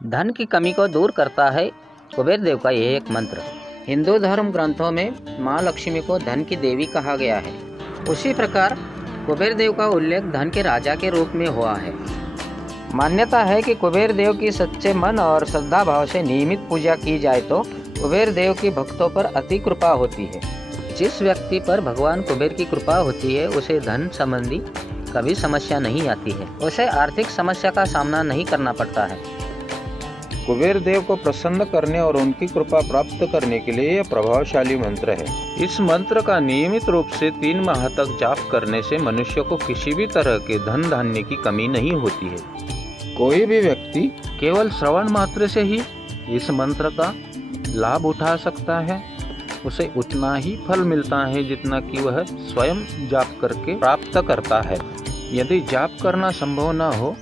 धन की कमी को दूर करता है कुबेर देव का यह एक मंत्र। हिंदू धर्म ग्रंथों में माँ लक्ष्मी को धन की देवी कहा गया है। उसी प्रकार कुबेर देव का उल्लेख धन के राजा के रूप में हुआ है। मान्यता है कि कुबेर देव की सच्चे मन और श्रद्धा भाव से नियमित पूजा की जाए तो कुबेर देव की भक्तों पर अति कृपा होती है। जिस व्यक्ति पर भगवान कुबेर की कृपा होती है उसे धन संबंधी कभी समस्या नहीं आती है, उसे आर्थिक समस्या का सामना नहीं करना पड़ता है। कुबेर देव को प्रसन्न करने और उनकी कृपा प्राप्त करने के लिए यह प्रभावशाली मंत्र है। इस मंत्र का नियमित रूप से 3 माह तक जाप करने से मनुष्य को किसी भी तरह के धन धान्य की कमी नहीं होती है। कोई भी व्यक्ति केवल श्रवण मात्र से ही इस मंत्र का लाभ उठा सकता है। उसे उतना ही फल मिलता है जितना कि वह स्वयं जाप करके प्राप्त करता है। यदि जाप करना संभव न हो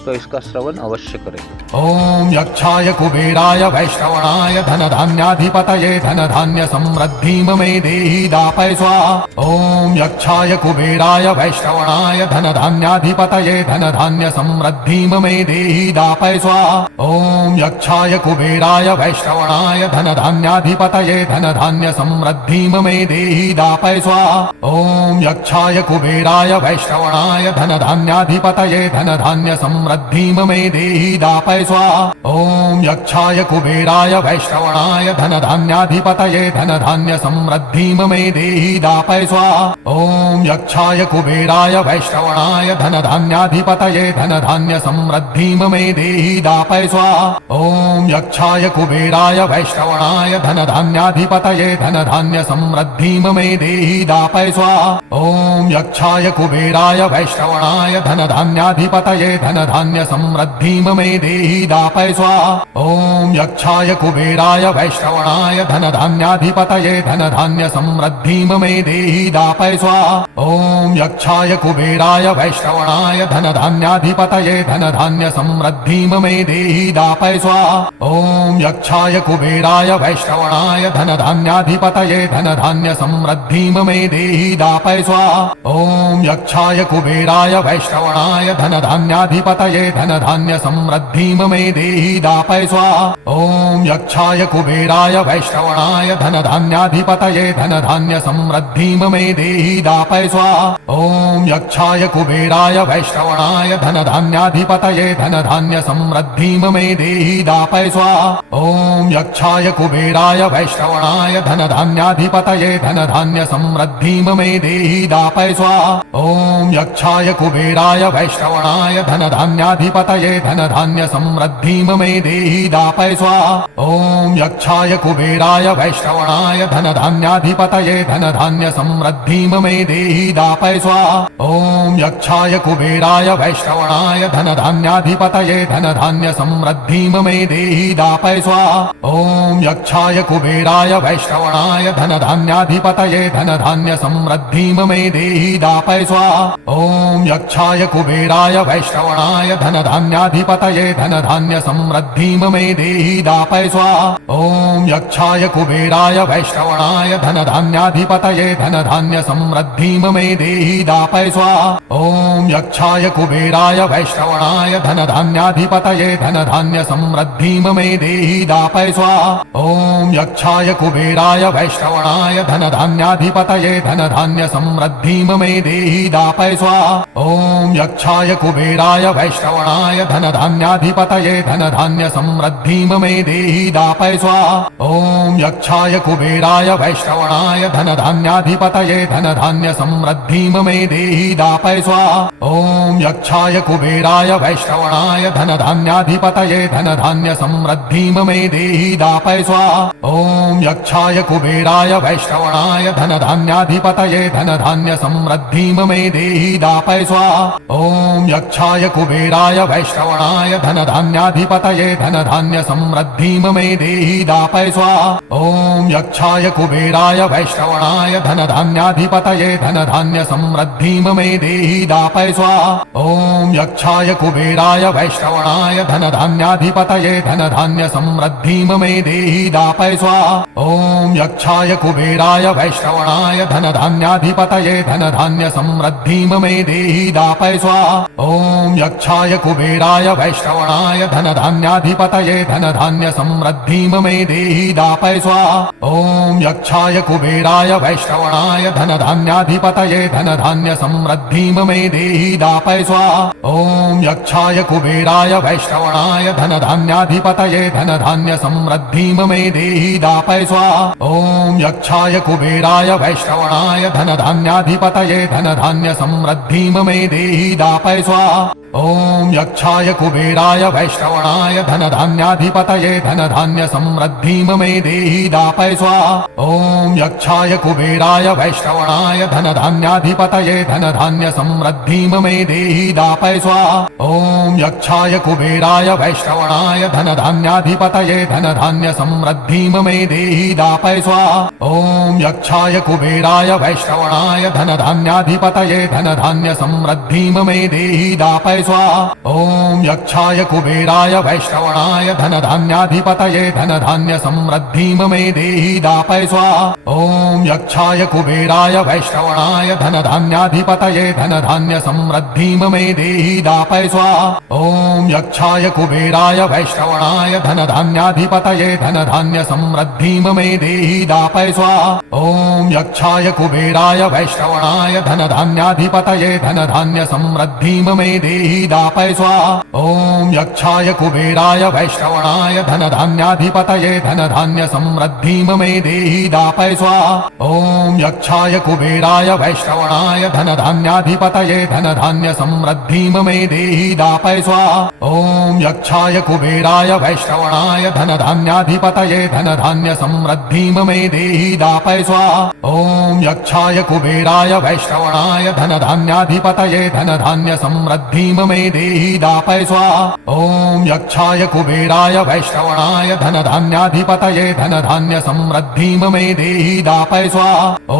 तो इसका श्रवण अवश्य करें। ओम यक्षाय कुबेराय वैश्रवणाय धन धान्याधिपतये धन धान्य समृद्धिं मे देहि दापय स्वाहा। ओम यक्षाय कुबेराय वैश्रवणाय धन धान्याधिपतये धन धान्य समृद्धिं मे देहि दापय स्वाहा। ओम यक्षाय कुबेराय वैश्रवणाय धन धान्याधिपतये धन धान्य समृद्धिं मे देहि दापय स्वाहा। ओम यक्षाय कुबेराय वैश्रवणाय धन धान्याधिपतये धन धान्य समृद्धिं मे देहि दापय स्वाहा। ओम यक्षाय कुबेराय वैश्रवणाय धन धान्याधिपतये धन धान्य समृद्धिं मे देहि दापय स्वाहा। ओम यक्षाय कुबेराय वैश्रवणाय धन धान्याधिपतये धन धान्य समृद्धिं मे देहि दापय स्वाहा। ओम यक्षाय कुबेराय वैश्रवणाय धन धान्याधिपतये धन धान्य समृद्धिं मे देहि दापय स्वाहा। ओम यक्षाय कुबेराय वैश्रवणाय धन धान्याधिपतये धन धान्य समृद्धिं मे देहि दापय स्वाहा। ओम यक्षाय कुबेराय वैश्रवणाय धन धान्याधिपतये धन धान्य समृद्धिं मे देहि दापय स्वाहा। ओम यक्षाय कुबेराय वैश्रवणाय धन धान्याधिपतये धन धान्य समृद्धिं मे देहि दापय स्वाहा। ओम यक्षाय कुबेराय वैश्रवणाय धन धान्याधिपतये धन धान्य समृद्धिं मे देहि दापय स्वाहा। ओम यक्षाय कुबेराय वैश्रवणाय धन धान्याधिपतये धन धान्य समृद्धिं मे देहि दापय स्वाहा। ओम यक्षाय कुबेराय वैश्रवणाय धन धान्याधिपतये धन धान्य समृद्धिं मे देहि दापय स्वाहा। ओम यक्षाय कुबेराय वैश्रवणाय धन धान्याधिपतये धन धान्य समृद्धिं मे देहि दापय स्वाहा। ओम यक्षाय कुबेराय वैश्रवणाय धन धान्याधिपतये धन धान्य समृद्धिं मे देहि दापय स्वाहा। ओम यक्षाय कुबेराय वैश्रवणाय धन धान्याधिपतये धन धान्य समृद्धिं मे देहि दापय स्वाहा। ओम यक्षाय कुबेराय वैश्रवणाय धन धान्याधिपतये धन धान्य समृद्धिं मे देहि दापय स्वाहा। ओम यक्षाय कुबेराय वैश्रवणाय धन धान्याधिपतये धन धान्य समृद्धिं मे देहि दापय स्वाहा। ओम यक्षाय कुबेराय वैश्रवणाय धन धान्याधिपतये धन धान्य समृद्धिं मे देहि दापय स्वाहा। ओम यक्षाय कुबेराय वैश्रवणाय धन धान्याधिपतये धन धान्य समृद्धिं मे देहि दापय स्वाहा। ओम यक्षाय कुबेराय वैश्रवणाय धन धान्याधिपतये धन धान्य समृद्धिं मे देहि दापय स्वाहा। ओम यक्षाय कुबेराय वैश्रवणाय धन धान्याधिपतये धन धान्य समृद्धिं मे देहि दापय स्वाहा। ओम यक्षाय कुबेराय वैश्रवणाय धन धान्याधिपतये धन धान्य समृद्धिं मे देहि दापय स्वाहा। ओम यक्षाय कुबेराय वैश्रवणाय धन धान्याधिपतये धन धान्य समृद्धिं मे देहि दापय स्वाहा। ओम यक्षाय कुबेराय वैश्रवणाय धन धान्याधिपतये धन धान्य समृद्धिं मे देहि दापय स्वाहा। ओम यक्षाय कुबेराय वैश्रवणाय धन धान्याधिपतये धन धान्य समृद्धिं मे देहि दापय स्वाहा। ओम यक्षाय कुबेराय वैश्रवणाय धन धान्याधिपतये धन धान्य समृद्धिं मे देहि दापय स्वाहा। ओम यक्षाय कुबेराय वैश्रवणाय धन धान्याधिपतये धन धान्य समृद्धिं मे देहि दापय स्वाहा। ओम यक्षाय कुबेराय वैश्रवणाय धन धान्याधिपतये धन धान्य समृद्धिं मे देहि दापय स्वाहा। ओम यक्षाय कुबेराय वैश्रवणाय धन धान्याधिपतये धन धान्य समृद्धिं मे देहि दापय स्वाहा। ओम यक्षाय कुबेराय वैश्रवणाय धन धान्याधिपतये धन धान्य समृद्धिं मे देहि दापय स्वाहा। ओम यक्षाय कुबेराय वैश्रवणाय वैश्रवणाय धनधान्याधिपतये धनधान्यसमृद्धिं मे देहि दापय स्वाहा। ॐ यक्षाय कुबेराय वैश्रवणाय धनधान्याधिपतये धनधान्यसमृद्धिं मे देहि दापय स्वाहा। ॐ यक्षाय कुबेराय वैश्रवणाय धनधान्याधिपतये धनधान्यसमृद्धिं मे देहि दापय स्वाहा। ॐ यक्षाय कुबेराय वैश्रवणाय धनधान्याधिपतये धनधान्यसमृद्धिं मे देहि दापय स्वाहा। ॐ यक्षाय कुबेराय वैश्रवणाय धनधान्याधिपतये धनधान्यसमृद्धिं मे देहि दापय स्वाहा। ॐ यक्षाय कुबेराय वैश्रवणाय धनधान्याधिपतये धनधान्यसमृद्धिं मे देहि दापय स्वाहा। ॐ यक्षाय कुबेराय वैश्रवणाय धनधान्याधिपतये धनधान्यसमृद्धिं मे देहि दापय स्वाहा। ॐ यक्षाय कुबेराय वैश्रवणाय धनधान्याधिपतये धनधान्यसमृद्धिं मे देहि दापय स्वाहा। ॐ यक्षाय कुबेराय वैश्रवणाय धनधान्याधिपतये धनधान्यसमृद्धिं मे देहि दापय स्वाहा। ॐ यक्षाय कुबेराय वैश्रवणाय धनधान्याधिपतये धनधान्यसमृद्धिं मे देहि दापय स्वाहा। ॐ यक्षाय कुबेराय वैश्रवणाय धनधान्याधिपतये धनधान्यसमृद्धिं मे देहि दापय स्वाहा। ॐ यक्षाय कुबेराय वैश्रवणाय धनधान्याधिपतये धनधान्यसमृद्धिं मे देहि दापय स्वाहा। ॐ यक्षाय कुबेराय वैश्रवणाय धनधान्याधिपतये धनधान्यसमृद्धिं मे देहि दापय स्वाहा। ॐ यक्षाय कुबेराय वैश्रवणाय धनधान्याधिपतये धनधान्यसमृद्धिं मे देहि दापय स्वाहा। ॐ यक्षाय कुबेराय वैश्रवणाय धनधान्याधिपतये धनधान्यसमृद्धिं मे देहि दापय स्वाहा। ॐ यक्षाय कुबेराय वैश्रवणाय धनधान्याधिपतये धनधान्यसमृद्धिं मे देहि दापय स्वाहा। ॐ यक्षाय कुबेराय वैश्रवणाय धनधान्याधिपतये धनधान्यसमृद्धिं मे देहि दापय स्वाहा। ॐ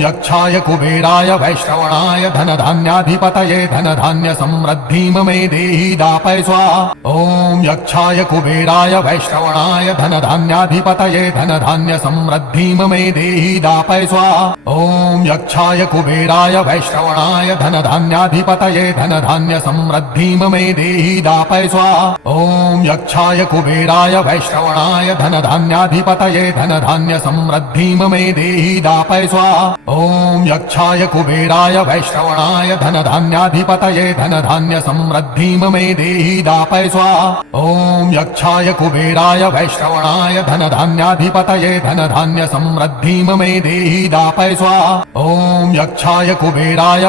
यक्षाय कुबेराय वैश्रवणाय धनधान्याधिपतये धनधान्यसमृद्धिं मे देहि दापय स्वाहा। ॐ यक्षाय कुबेराय वैश्रवणाय धनधान्याधिपतये धनधान्यसमृद्धिं मे देहि दापय स्वाहा। ॐ यक्षाय कुबेराय वैश्रवणाय धनधान्याधिपतये धनधान्यसमृद्धिं मे देहि दापय स्वाहा। ॐ यक्षाय कुबेराय वैश्रवणाय धनधान्याधिपतये धनधान्यसमृद्धिं मे देहि दापय स्वाहा। ॐ यक्षाय कुबेराय वैश्रवणाय धनधान्याधिपतये धनधान्यसमृद्धिं मे देहि दापय स्वाहा। ॐ यक्षाय कुबेराय वैश्रवणाय धनधान्याधिपतये धनधान्यसमृद्धिं मे देहि दापय स्वाहा। ॐ यक्षाय कुबेराय वैश्रवणाय धनधान्याधिपतये धनधान्यसमृद्धिं मे देहि दापय स्वाहा। ॐ यक्षाय कुबेराय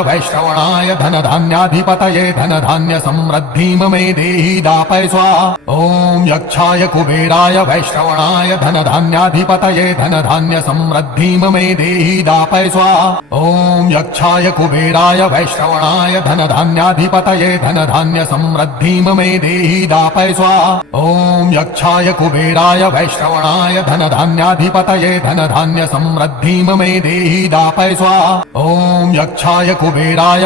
वैश्रवणाय धनधान्याधिपतये धनधान्यसमृद्धिं मे देहि दापय स्वाहा। ॐ यक्षाय कुबेराय वैश्रवणाय धनधान्याधिपतये धनधान्यसमृद्धिं मे देहि दापय स्वाहा। ॐ यक्षाय कुबेराय वैश्रवणाय धनधान्याधिपतये धनधान्यसमृद्धिं मे देहि दापय स्वाहा। ॐ यक्षाय कुबेराय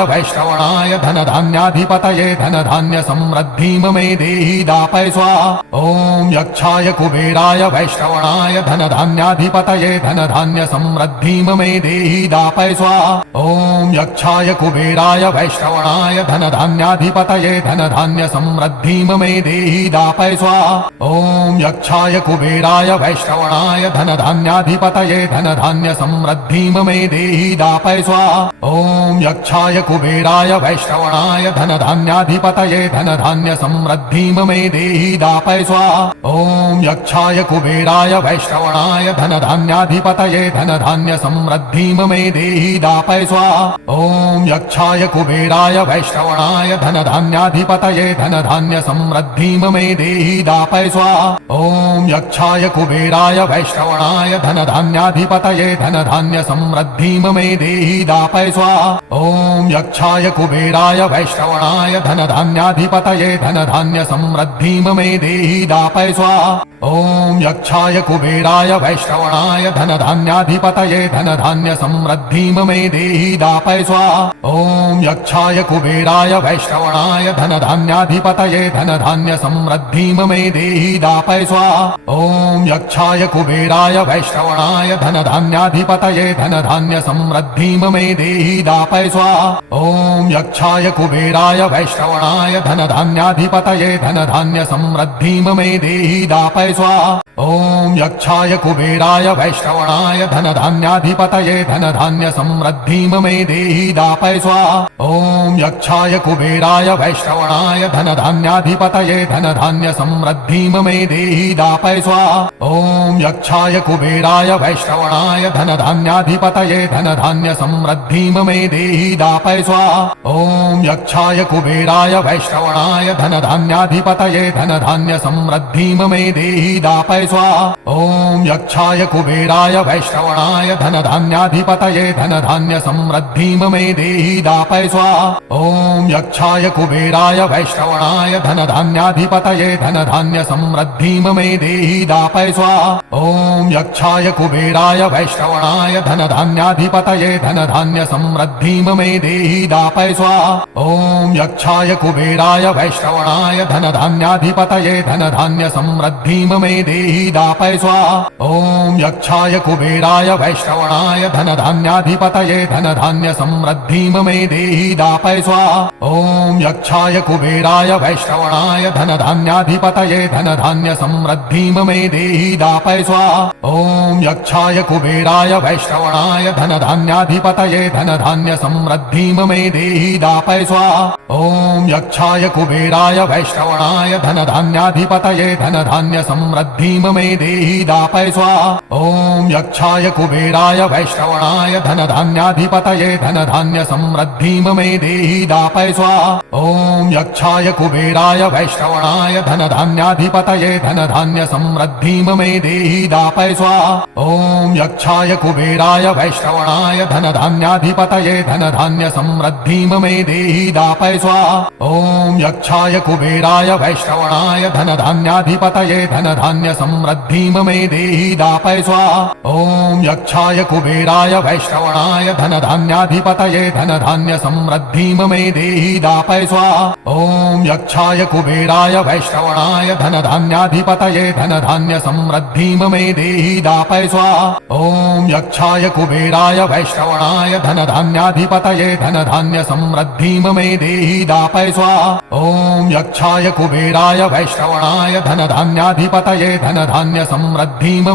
वैश्रवणाय धनधान्याधिपतये धनधान्यसमृद्धिं मे देहि दापय स्वाहा। ॐ यक्षाय कुबेराय वैश्रवणाय धनधान्याधिपतये धनधान्यसमृद्धिं मे देहि दापय स्वाहा। ॐ यक्षाय कुबेराय वैश्रवणाय धनधान्याधिपतये धनधान्यसमृद्धिं मे देहि दापय स्वाहा। ॐ यक्षाय कुबेराय वैश्रवणाय धनधान्याधिपतये धनधान्यसमृद्धिं मे देहि दापय स्वाहा। ॐ यक्षाय कुबेराय वैश्रवणाय धनधान्याधिपतये धनधान्यसमृद्धिं मे देहि दापय स्वाहा। ॐ यक्षाय कुबेराय वैश्रवणाय धनधान्याधिपतये धनधान्यसमृद्धिं मे देहि दापय स्वाहा। ॐ यक्षाय कुबेराय वैश्रवणाय धनधान्याधिपतये धनधान्यसमृद्धिं मे देहि दापय स्वाहा। ॐ यक्षाय कुबेराय वैश्रवणाय धनधान्याधिपतये धनधान्यसमृद्धिं मे देहि दापय स्वाहा। ॐ यक्षाय कुबेराय वैश्रवणाय धनधान्याधिपतये धनधान्यसमृद्धिं मे देहि दापय स्वाहा। ॐ यक्षाय कुबेराय वैश्रवणाय धनधान्याधिपतये धनधान्यसमृद्धिं मे देहि दापय स्वाहा। ॐ यक्षाय कुबेराय वैश्रवणाय धनधान्याधिपतये धनधान्यसमृद्धिं मे देहि दापय स्वाहा। ॐ यक्षाय कुबेराय वैश्रवणाय धनधान्याधिपतये धनधान्यसमृद्धिं मे देहि दापय स्वाहा। ॐ यक्षाय कुबेराय वैश्रवणाय धनधान्याधिपतये धनधान्यसमृद्धिं मे देहि दापय स्वाहा। ॐ यक्षाय कुबेराय वैश्रवणाय धनधान्याधिपतये धनधान्यसमृद्धिं मे देहि दापय स्वाहा। ॐ यक्षाय कुबेराय वैश्रवणाय धनधान्याधिपतये धनधान्यसमृद्धिं मे देहि दापय स्वाहा। ॐ यक्षाय कुबेराय वैश्रवणाय धनधान्याधिपतये धनधान्यसमृद्धिं मे देहि दापय स्वाहा। ॐ यक्षाय कुबेराय वैश्रवणाय धनधान्याधिपतये धनधान्यसमृद्धिं मे देहि दापय स्वाहा। ॐ यक्षाय कुबेराय वैश्रवणाय धनधान्याधिपतये धनधान्यसमृद्धिं मे देहि दापय स्वाहा। ॐ यक्षाय कुबेराय वैश्रवणाय धनधान्याधिपतये धनधान्यसमृद्धिं मे देहि दापय स्वाहा। ॐ यक्षाय कुबेराय वैश्रवणाय धनधान्याधिपतये धनधान्यसमृद्धिं मे देहि दापय स्वाहा। ॐ यक्षाय कुबेराय वैश्रवणाय धनधान्याधिपतये धनधान्यसमृद्धिं मे देहि दापय स्वाहा। ॐ यक्षाय कुबेराय वैश्रवणाय धनधान्याधिपतये धनधान्यसमृद्धिं मे देहि दापय स्वाहा। ॐ यक्षाय कुबेराय वैश्रवणाय धनधान्याधिपतये धनधान्यसमृद्धिं मे देहि दापय स्वाहा। ॐ यक्षाय कुबेराय वैश्रवणाय धनधान्याधिपतये धनधान्यसमृद्धिं मे देहि दापय स्वाहा। ॐ यक्षाय कुबेराय वैश्रवणाय धनधान्याधिपतये धनधान्यसमृद्धिं मे देहि दापय स्वाहा। ॐ यक्षाय कुबेराय वैश्रवणाय धनधान्याधिपतये धनधान्यसमृद्धिं मे देहि दापय स्वाहा। ॐ यक्षाय कुबेराय वैश्रवणाय धनधान्याधिपतये धनधान्यसमृद्धिं मे देहि दापय स्वाहा। ॐ यक्षाय कुबेराय वैश्रवणाय धनधान्याधिपतये धनधान्यसमृद्धिं मे देहि दापय स्वाहा। ॐ यक्षाय कुबेराय वैश्रवणाय धनधान्याधिपतये धनधान्यसमृद्धिं मे देहि दापय स्वाहा। ॐ यक्षाय कुबेराय वैश्रवणाय धनधान्याधिपतये धनधान्यसमृद्धिं मे देहि दापय स्वाहा। ॐ यक्षाय कुबेराय वैश्रवणाय धनधान्याधिपतये धनधान्यसमृद्धिं मे देहि दापय स्वाहा। ॐ यक्षाय कुबेराय वैश्रवणाय धनधान्याधिपतये धनधान्यसमृद्धिं मे देहि दापय स्वाहा। ॐ यक्षाय कुबेराय वैश्रवणाय धनधान्याधिपतये धनधान्यसमृद्धिं मे देहि दापय स्वाहा। ॐ यक्षाय कुबेराय वैश्रवणाय धनधान्याधिपतये धनधान्यसमृद्धिं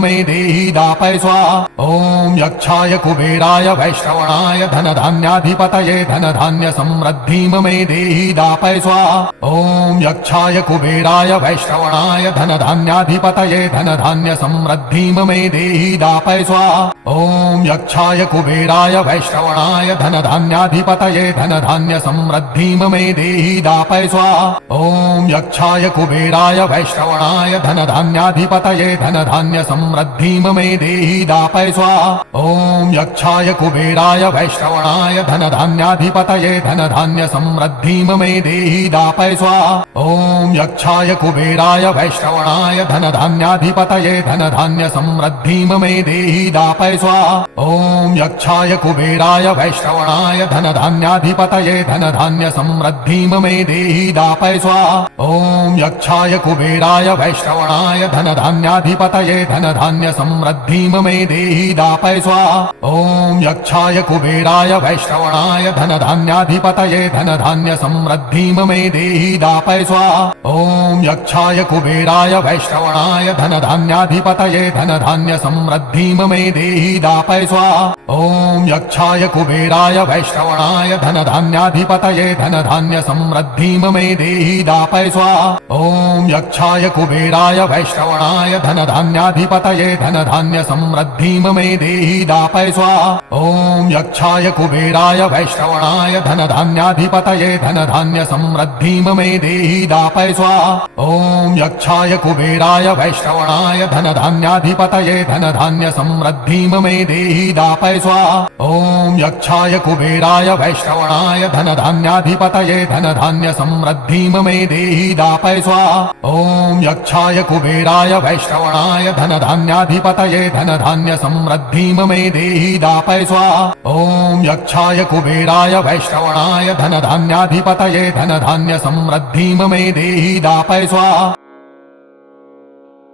मे देहि दापय स्वाहा। ॐ यक्षाय कुबेराय वैश्रवणाय धनधान्याधिपतये धनधान्यसमृद्धिं मे देहि दापय स्वाहा। ॐ यक्षाय कुबेराय वैश्रवणाय धनधान्याधिपतये धनधान्यसमृद्धिं मे देहि दापय स्वाहा। ॐ यक्षाय कुबेराय वैश्रवणाय धनधान्याधिपतये धनधान्यसमृद्धिं मे देहि दापय स्वाहा। ॐ यक्षाय कुबेराय वैश्रवणाय धनधान्याधिपतये धनधान्यसमृद्धिं मे देहि दापय स्वाहा। ॐ यक्षाय कुबेराय वैश्रवणाय धनधान्याधिपतये धनधान्यसमृद्धिं मे देहि दापय स्वाहा। ॐ यक्षाय कुबेराय वैश्रवणाय धनधान्याधिपतये धनधान्यसमृद्धिं मे देहि दापय स्वाहा। ॐ यक्षाय कुबेराय वैश्रवणाय धनधान्याधिपतये धनधान्यसमृद्धिं मे देहि दापय स्वाहा। ॐ यक्षाय कुबेराय वैश्रवणाय धनधान्याधिपतये धनधान्यसमृद्धिं मे देहि दापय स्वाहा। ॐ यक्षाय कुबेराय वैश्रवणाय धनधान्याधिपतये धनधान्यसमृद्धिं मे देहि दापय स्वाहा। ॐ यक्षाय कुबेराय वैश्रवणाय धनधान्याधिपतये धनधान्यसमृद्धिं मे देहि दापय स्वाहा। ॐ यक्षाय कुबेराय वैश्रवणाय धनधान्याधिपतये धनधान्यसमृद्धिं मे देहि दापय स्वाहा। ॐ यक्षाय कुबेराय वैश्रवणाय धनधान्याधिपतये धनधान्यसमृद्धिं मे देहि दापय स्वाहा। ॐ यक्षाय कुबेराय वैश्रवणाय धनधान्याधिपतये धनधान्यसमृद्धिं मे देहि दापय स्वाहा। ॐ यक्षाय कुबेराय वैश्रवणाय धनधान्याधिपतये धनधान्यसमृद्धिं मे देहि दापय स्वाहा। ॐ यक्षाय कुबेराय वैश्रवणाय धनधान्याधिपतये धनधान्यसमृद्धिं मे देहि दापय स्वाहा। ॐ यक्षाय कुबेराय वैश्रवणाय धनधान्याधिपतये धनधान्यसमृद्धिं मे देहि दापय स्वाहा।